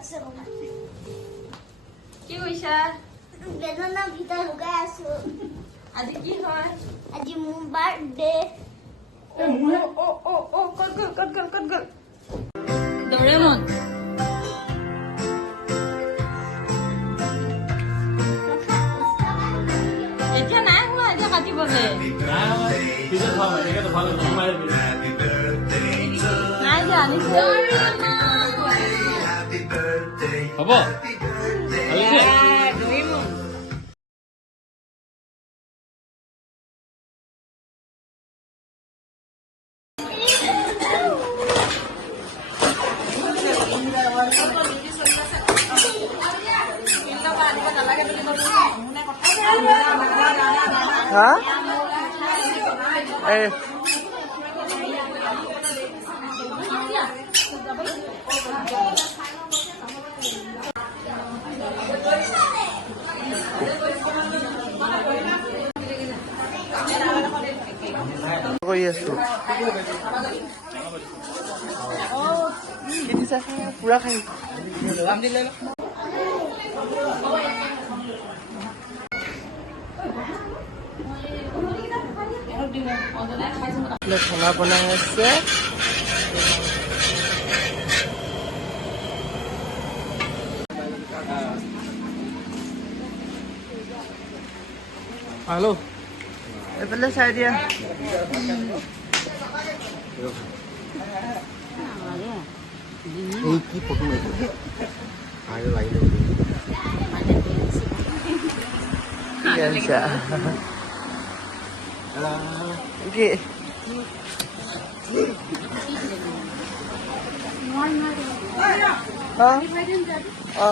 কি কৈছা? বেদনা ভিতৰত লুকাই আছো। আজি কি হয়? আজি মোৰ বাৰ্থডে। ক'ত গ'ল? ডৰেমন। এতিয়া নাই হোৱা, এতিয়া কাটিবলে। নাই দিয়া, আনিছে। হ'ব Hả? Ê. কৰি আছো কি দিছা পুৰা খাই খানা বনাই আছে হেল্ল' এইফালে চাই দিয়া এই কি ফটো মাৰিছে আৰু লাগিলে কি হা